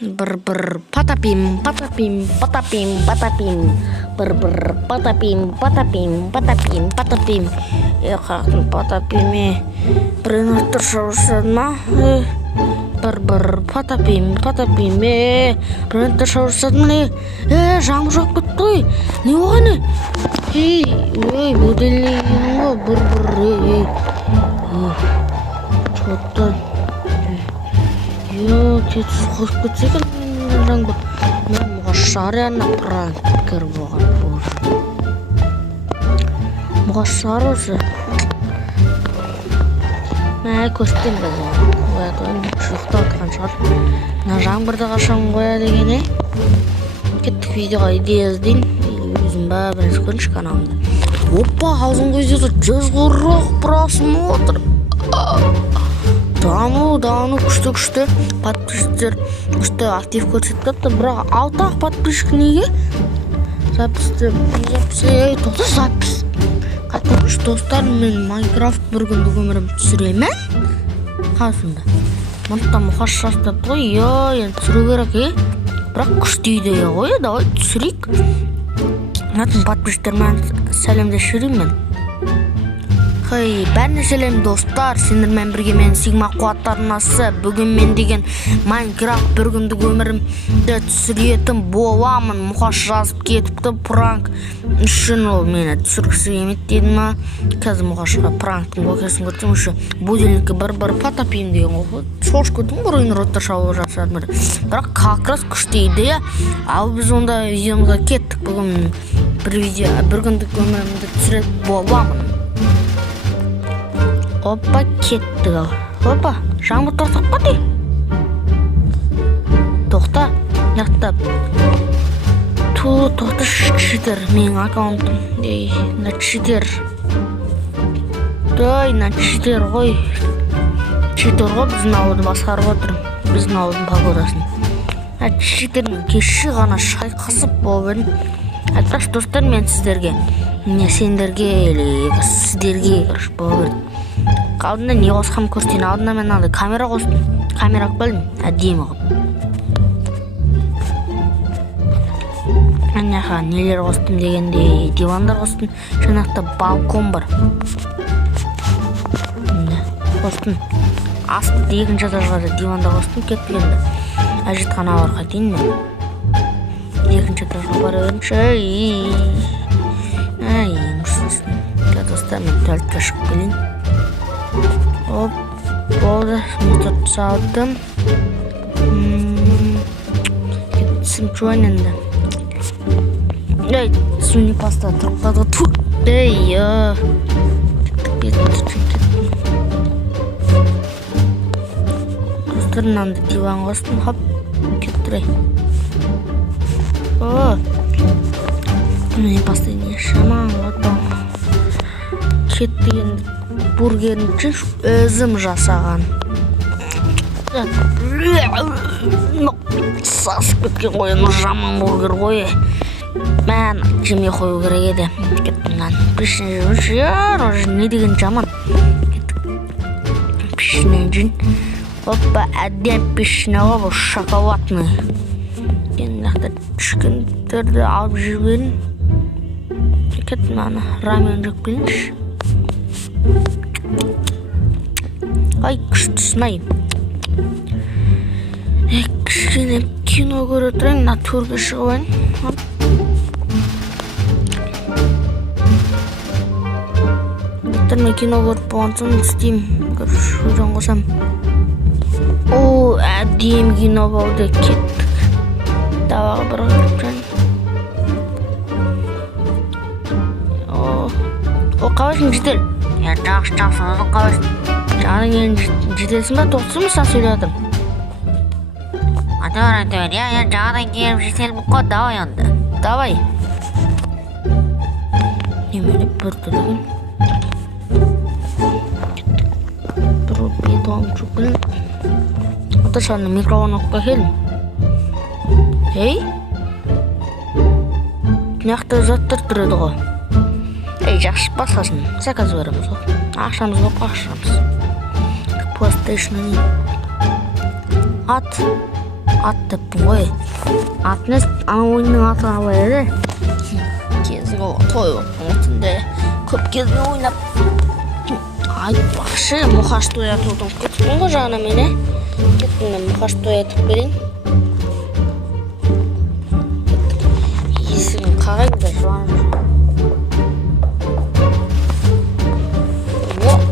Бір патапим, патапим, патапим, патапим. Бір патапим, патапим, патапим, патапим. Қақтың патапиме бірін тұршауырсын ма? Бір патапим, патапиме бірін тұршауырсын ма? Жаңбыр жоқ бітті ғой. Не оған? Бөделейін ғой, бір. Çoğuttan. Тет сухош кетсекен жаңбыр. Мен мұға шарияна пранкер болған бұл. Мұға шар осы. Мәй көстен бәз оған. Оятын жоқта отқан шығар. Мына жаңбырды қашан қоя дегене. Кеттік видеоға идея іздейін. Өзім ба бірінші көрінші каналымда. Опа, аузын көздесі жүз құрық просмотр. Дану күшті подписчиктер күшті актив көрсетіпті, бірақ алтақ подписчик неге? Запись. Қатырғыш достар, мен Майнкрафт бір күндік өмірім түсіремен. Қасында. Мұнтта мұқаш жастап ғой, енді түсіру керек, бірақ күшті идея ғой, давай түсірейік. Натын подписчиктермен сәлемдесіп мен. Бәріне сәлем достар, сендермен бірге мен Сигма қуаттарынасы. Бүгін мен деген Майнкрафт бір күндік өмірімді түсіретін боламын. Мұқаш жазып кетіпті пранк үшін, ол мені түсіргісі келмейді деді ма. Қазір мұқашқа пранктың оқиғасын көрсем үшін будильникке бір патапим деген ғой. Шош көрдім ғой, ротта шауы жасадым. Бірақ как раз күшті идея. Ал біз онда видеомызға кеттік. Бүгін бір күндік өмірімді түсіретін боламын. Опа, кетті ал. Опа, жаңбыр тоқтап па дей? Тоқта, яқтап. Тоқта читер, менің аккаунтым. На читер. На читер ғой. Читер ғой, біздің ауылды басқарып отырым. Біздің ауылдың погодасын. Читермен кеші ғана шайқасып болып едім. Айтпаш достар, мен сіздерге, сіздерге болып едім. Алдында не қосқам көрсетейін, алдында мен алды камера қостым. Камера қылдым, әдемі қып. Әнеға нелер қостым дегенде дивандар қостым. Жаңақта балкон бар. Қостым. Асты екінші этажға да дивандар қостым, кетпегенде. Әжетхана бар қайтейін мен. Екінші этажға бара берінші. Мұшысын. Достар, мен тәлітке шығып келейін. Оп, болды, метод салдым. Кетсім жуан енді. Суни паста тұрып қады. Достарынан да диван қостым, хоп, кеттірей. Суни паста не шаман қотам. Кеттігенді бургерін өзім жасаған. Сасып кеткен қойын жаман бургер қойы. Мән жеме қою керек еді. Кеттімнен пешіне жүрінші, не деген жаман. Пешіне жын. Опа, әдем пешіне ғой, шоколадный. Кенді түшкендерді алып жүрбедім. Кеттім рамен жоқ білінші. Ай, күштісін ай. Кішкене кино көре тұрайын, на төрге шығып айын. Доктор, мен кино көріп болған соң істеймін. Көршуден қосам. Әдем кино болды, кеттік. Даваға бір көріп тұрайын. Қабашын жетел. Жақсы, өзің қабашын. Жаңадан кейін жетелсің ба, тоқтысың ба, сан сөйлей атым? Атыр, жаңадан кейін жетел бұққа, давай онда. Давай. Немелі бір түрген. Бір бетуам жүкілін. Оташаны микрофон оққа келім. Неқті заттыр түреді ғой. Жақсы басқасын, заказ береміз ғой. Ақшамыз болып ақшамыз. PlayStation ат ат деппін ғой. Атын ана ойынның атына қояды. Кезгі той отында көп кезгі ойнап айтпақшы мұқаш той атудың күттің ғой жағына мені. Кеттім мен мұқаш той атып берейін. Есігін қағайын жуан.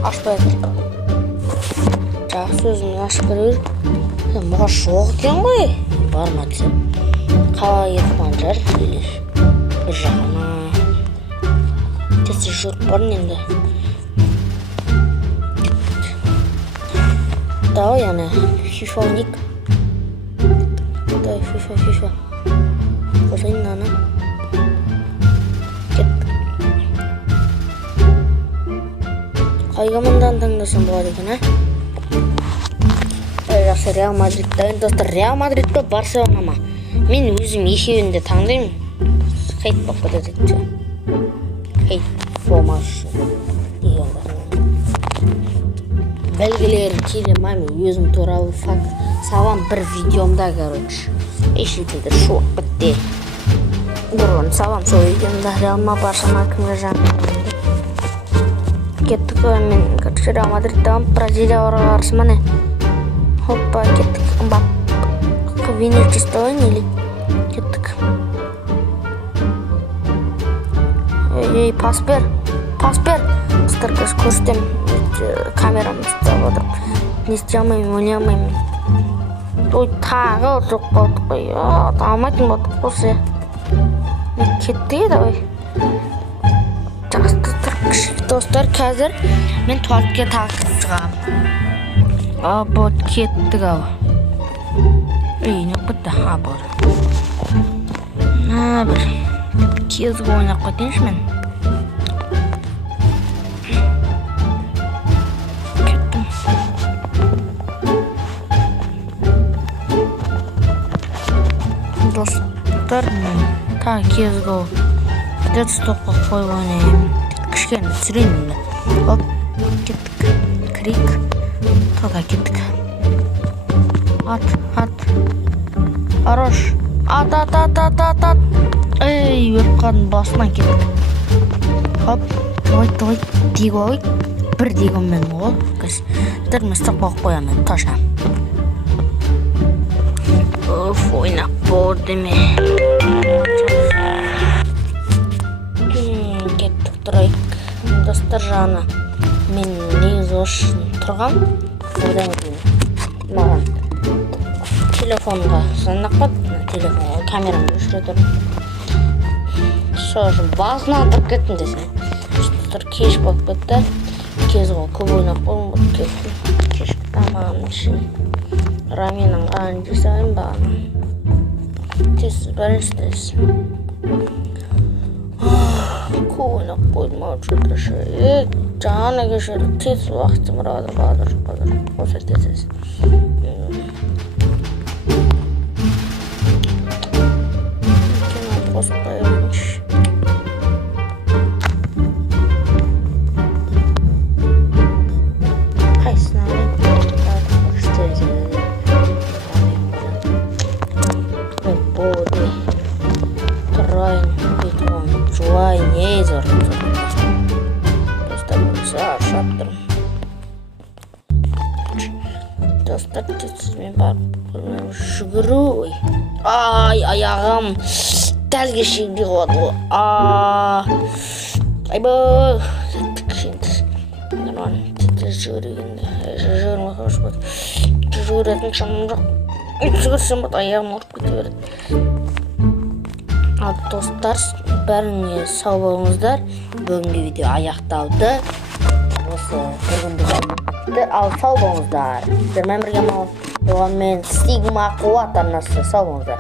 Ашпай жатыр. Жақсы өзімді ашып көрер. Мұғаш жоқ екен ғой. Барма десем. Қалаға кетіп жар келер. Bir жағына. Тесі жүріп барын енді. Давай яны FIFA ойнайық. Давай FIFA. Қосайын наны. Қай команданы таңдасам болады екен, Жақсы, Реал Мадрид дайын достар. Реал Мадрид па Барселона ма? Мен өзім екеуін де таңдаймын. Хейт болып кетеді. Хейт болмас үшін. Белгілері келемаймын өзім туралы факт. Салам бір видеомда, короче. Ешетедір шоқ бітті. Бұрын салам сол видеомда Реал ма Барселона кімге жағын. Кеттік мен Реал Мадридтан Бразилияға қарсы міне. Hoppa kettik. Bak Vinicius'ta oynayalım. Kettik. Ey pas ver. Starkız koştum. Kameramı tutup ne isteyemeyim, oynayamayım. Oy tağı çok batı ya. Damatın batı koşu. Ne kettik de oy. Жақсы достар, қазір мен туалетке тағып шығамын. Вот кеттік ау. Үйінек бітті. Болды. Бір кезгі ойнап кетейінші мен. Кеттім. Достар, мен тағы кезгі ау. Стопқа қойып ойнайым. Кішкені түсірейін. Оп, кеттік. Крик. Тоға кеттік. Ат. Хорош. Ат. Ей, өліп қадың басынан кеттік. Хоп, давай. Дегі ойық. Бір дегім мен ол. Дірмі стопқа қоямын. Тоша. Ойнақ болды ме. Тұрайық. Достар жағына мен негізі үшін тұрғам. Одан кейін маған телефонға санақпад. Телефонға камерамды өшіре тұрым. Сол үшін басына атырып кеттім десем. Достар кеш болып кетті. Кезі ғой көп ойнап болым болып кеттім. Кешкі тамағым үшін раменің қағын жасайын бағына. Тесіз біріншісіз. Көйнақ қойдым ау жаңа кешеді тез уақытым бағдар осы тезіз. Қосып қойыңшы. Қайсына болды. Тұрайын, бетуан, жуайын, зор. Достар, шаптырым. Достар, тесізмен барып жүгіру. Ай, аяғым дәл кешегде қоды ғой. Айбай, тез жүгірегенде. Жүгірме қош болды. Жүгіретін шамым жоқ. Жүгірсем болды, аяғым ұрып кете береді. Достар, бәріңе сау болыңыздар. Бүгінгі видео аяқталды. Осы бір күндік бітті. Ал сау болыңыздар. Сіздермен бірге болған мен Sigma қуат арнасы. Сау болыңыздар.